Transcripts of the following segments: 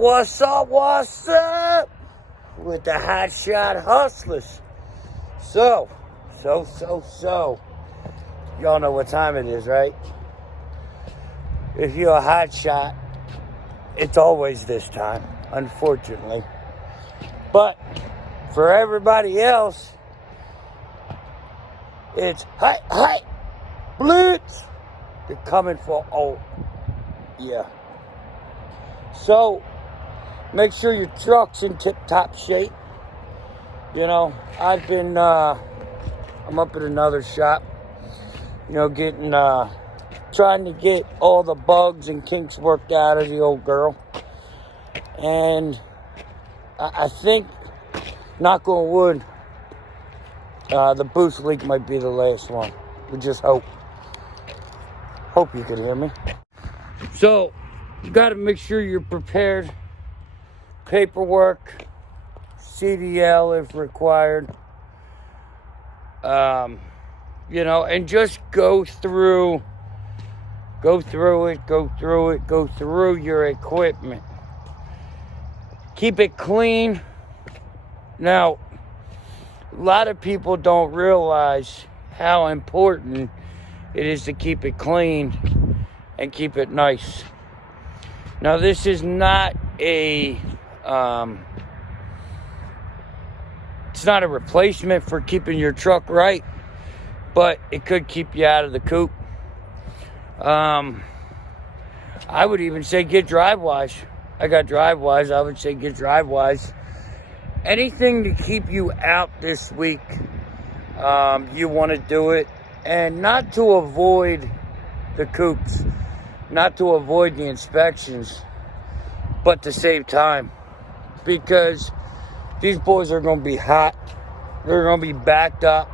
What's up, what's up? With the Hotshot Hustlers. So. Y'all know what time it is, right? If you're a hotshot, it's always this time, unfortunately. But for everybody else, it's hi, BLITZ. They're coming for yeah. So make sure your truck's in tip-top shape. You know, I'm up at another shop, getting, trying to get all the bugs and kinks worked out of the old girl. And I think, knock on wood, the boost leak might be the last one. We just hope. Hope you can hear me. So, you got to make sure you're prepared. Paperwork, CDL if required. And just go through your equipment. Keep it clean. Now, a lot of people don't realize how important it is to keep it clean and keep it nice. Now, this is not it's not a replacement for keeping your truck right, but it could keep you out of the coop. I would even say get DriveWise. I got DriveWise. I would say get DriveWise. Anything to keep you out this week, you want to do it. And not to avoid the coops, not to avoid the inspections, but to save time. Because these boys are going to be hot. They're going to be backed up.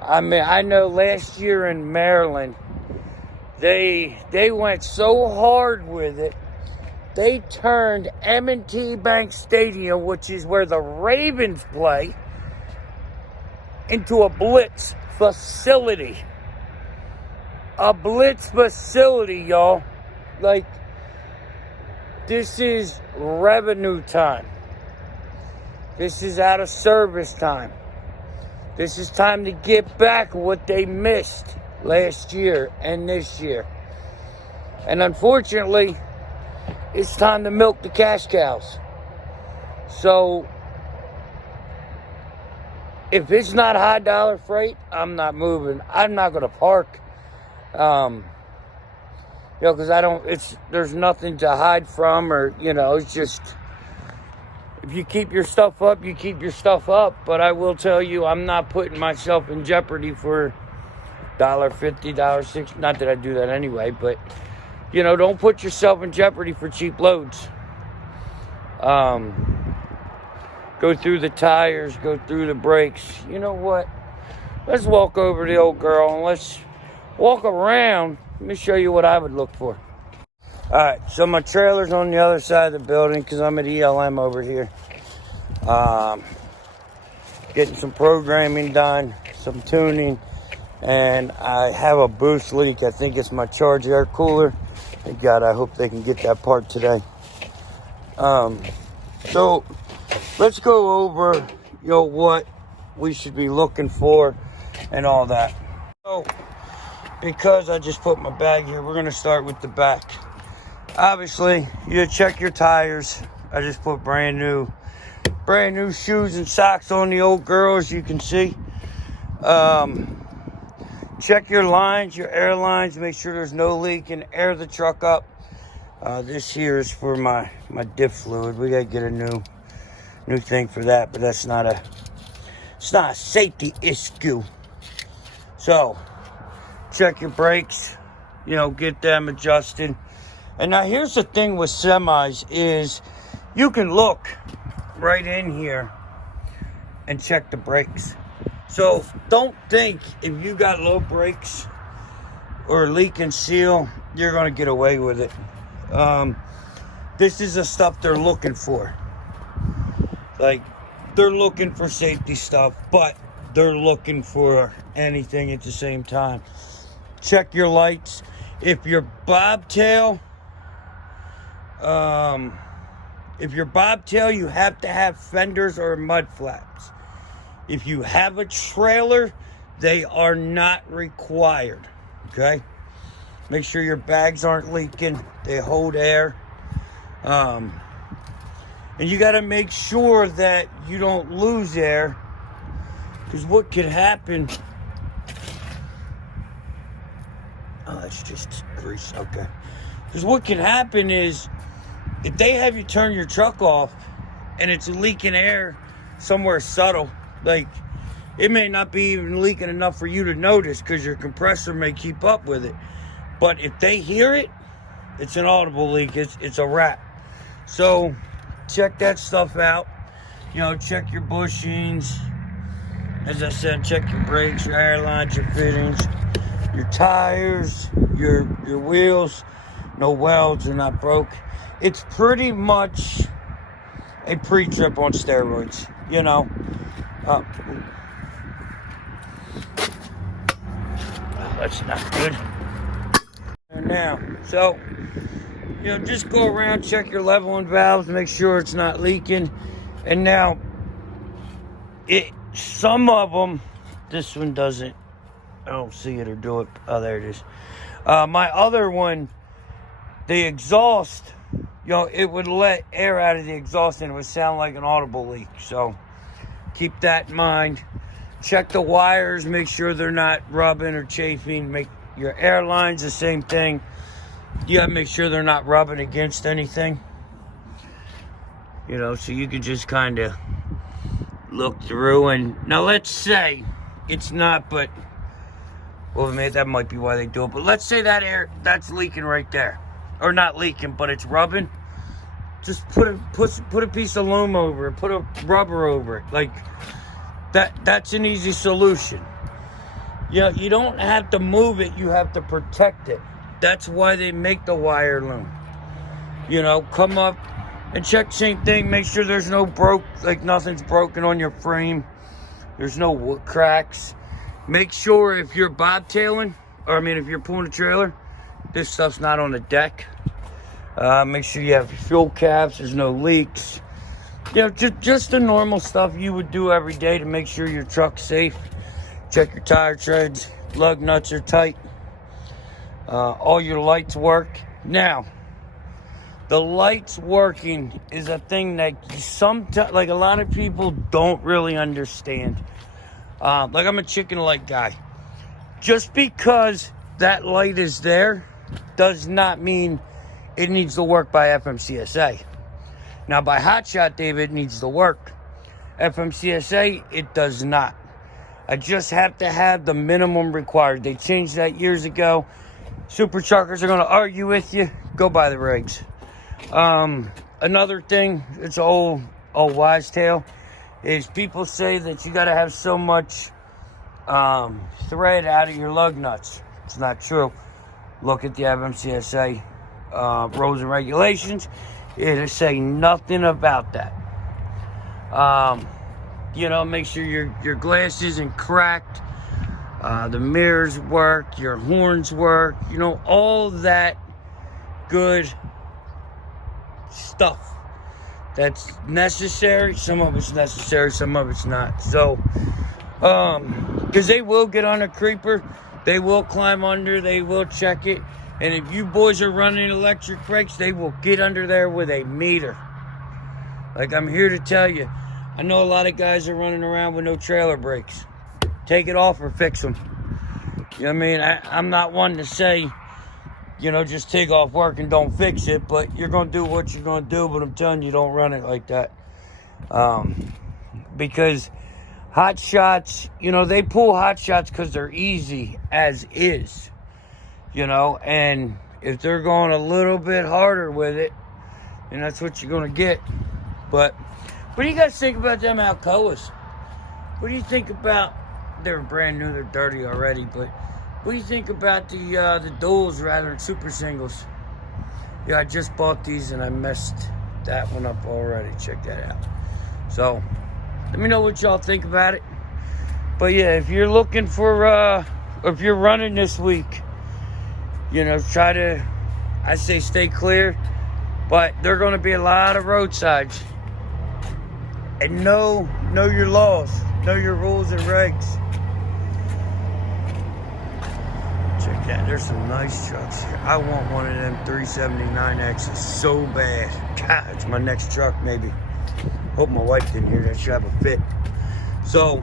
I mean, I know last year in Maryland, they went so hard with it, they turned M&T Bank Stadium, which is where the Ravens play, into a BLITZ facility. A BLITZ facility, y'all. Like, this is revenue time. This is out of service time. This is time to get back what they missed last year and this year. And unfortunately, it's time to milk the cash cows. So, if it's not high dollar freight, I'm not moving. I'm not going to park. Because there's nothing to hide from, or, it's just, if you keep your stuff up, you keep your stuff up. But I will tell you, I'm not putting myself in jeopardy for $1.50, $1.60. Not that I do that anyway, but, don't put yourself in jeopardy for cheap loads. Go through the tires, go through the brakes. You know what? Let's walk over to the old girl and let's walk around. Let me show you what I would look for. All right, so my trailer's on the other side of the building because I'm at ELM over here. Getting some programming done, some tuning, and I have a boost leak. I think it's my charge air cooler. Thank God, I hope they can get that part today. So let's go over, what we should be looking for and all that. So, because I just put my bag here, we're going to start with the back. Obviously, you check your tires. I just put brand new shoes and socks on the old girl, as you can see. Check your lines, your air lines. Make sure there's no leak and air the truck up. This here is for my diff fluid. We got to get a new thing for that, but it's not a safety issue. So, check your brakes, get them adjusted. And now here's the thing with semis is you can look right in here and check the brakes. So don't think if you got low brakes or leak and seal, you're going to get away with it. This is the stuff they're looking for. Like, they're looking for safety stuff, but they're looking for anything at the same time. Check your lights. If your bobtail If you're bobtail, you have to have fenders or mud flaps. If you have a trailer, they are not required, okay? Make sure your bags aren't leaking. They hold air. And you got to make sure that you don't lose air, because what could happen... Oh, that's just grease, okay. Because what can happen is, if they have you turn your truck off and it's leaking air somewhere subtle, like it may not be even leaking enough for you to notice because your compressor may keep up with it. But if they hear it, it's an audible leak. It's a wrap. So check that stuff out. You know, check your bushings. As I said, check your brakes, your air lines, your fittings, your tires, your wheels. No welds are not broke. It's pretty much a pre-trip on steroids, you know. That's not good. Now, so, you know, just go around, check your leveling valves, make sure it's not leaking. And now, some of them, this one doesn't, I don't see it or do it. Oh, there it is. My other one, the exhaust, you know, it would let air out of the exhaust and it would sound like an audible leak. So keep that in mind. Check the wires, make sure they're not rubbing or chafing. Make your air lines the same thing. You gotta make sure they're not rubbing against anything. You know, so you can just kind of look through. And now let's say it's not, but well, maybe that might be why they do it. But let's say that air that's leaking right there, or not leaking, but it's rubbing. Just put a piece of loam over it, put a rubber over it. Like that's an easy solution. Yeah, you don't have to move it, you have to protect it. That's why they make the wire loom. You know, come up and check the same thing, make sure there's no nothing's broken on your frame. There's no wood cracks. Make sure if you're bobtailing, or if you're pulling a trailer, this stuff's not on the deck. Make sure you have your fuel caps, there's no leaks. You know, just the normal stuff you would do every day to make sure your truck's safe. Check your tire treads, lug nuts are tight. All your lights work. Now, the lights working is a thing that sometimes, like a lot of people don't really understand. Like I'm a chicken light guy. Just because that light is there does not mean it needs to work by Fmcsa. Now by Hotshot Dave, it needs to work. Fmcsa, it does not. I just have to have the minimum required. They changed that years ago. Super truckers are going to argue with you. Go buy the rigs. Another thing, it's an old wives' tale, is people say that you got to have so much thread out of your lug nuts. It's not true. Look at the Fmcsa rules and regulations. It'll say nothing about that. You know, make sure your glass isn't cracked. The mirrors work. Your horns work. You know, all that good stuff that's necessary. Some of it's necessary, some of it's not. So, because they will get on a creeper, they will climb under, they will check it. And if you boys are running electric brakes, they will get under there with a meter. Like, I'm here to tell you, I know a lot of guys are running around with no trailer brakes. Take it off or fix them. You know what I mean? I'm not one to say, you know, just take off work and don't fix it, but you're going to do what you're going to do, but I'm telling you, don't run it like that. Because hot shots, you know, they pull hot shots because they're easy as is, you know, and if they're going a little bit harder with it, then that's what you're going to get. But what do you guys think about them Alcoas? What do you think about, they're brand new, they're dirty already, but what do you think about the duals rather than super singles? Yeah, I just bought these and I messed that one up already. Check that out. So, let me know what y'all think about it. But yeah, if you're looking for, if you're running this week, you know, I say stay clear. But there are going to be a lot of roadsides. And know your laws. Know your rules and regs. Check that. There's some nice trucks here. I want one of them 379Xs so bad. God, it's my next truck maybe. Hope my wife didn't hear that. She'll have a fit. So,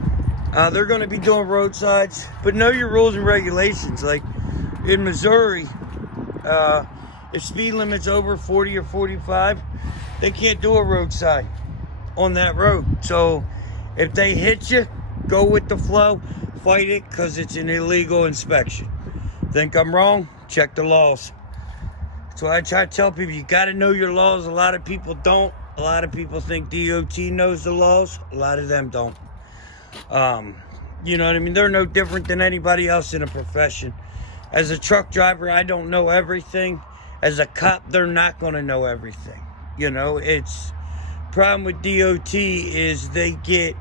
they're going to be doing roadsides. But know your rules and regulations. Like, in Missouri, if speed limit's over 40 or 45, they can't do a roadside on that road. So, if they hit you, go with the flow. Fight it, because it's an illegal inspection. Think I'm wrong? Check the laws. So I try to tell people, you got to know your laws. A lot of people don't. A lot of people think DOT knows the laws. A lot of them don't. You know what I mean? They're no different than anybody else in a profession. As a truck driver, I don't know everything. As a cop, they're not going to know everything. You know, it's problem with DOT is they get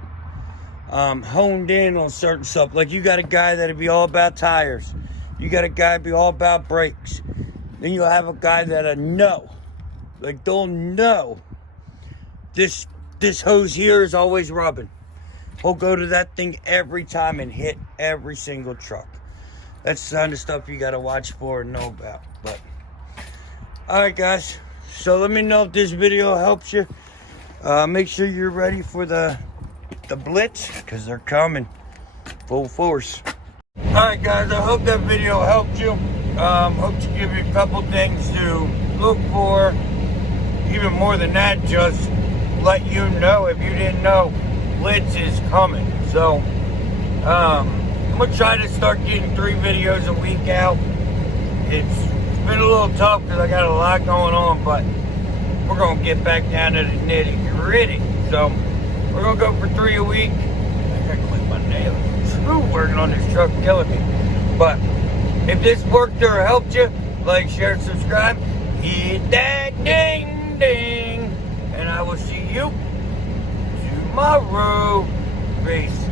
honed in on certain stuff. Like, you got a guy that'll be all about tires. You got a guy be all about brakes. Then you'll have a guy that'll know. Like, they'll know. This hose here is always rubbing. He'll go to that thing every time and hit every single truck. That's the kind of stuff you got to watch for and know about. But, alright guys. So let me know if this video helps you. Make sure you're ready for the BLITZ, because they're coming full force. Alright guys, I hope that video helped you. Hope to give you a couple things to look for. Even more than that, just let you know, if you didn't know, BLITZ is coming. So, I'm going to try to start getting 3 videos a week out. It's been a little tough because I got a lot going on, but we're going to get back down to the nitty gritty. So, we're going to go for 3 a week. I got to clip my nails. Working on this truck killing me. But if this worked or helped you, like, share, subscribe, hit that ding ding, and I will see you tomorrow. Peace.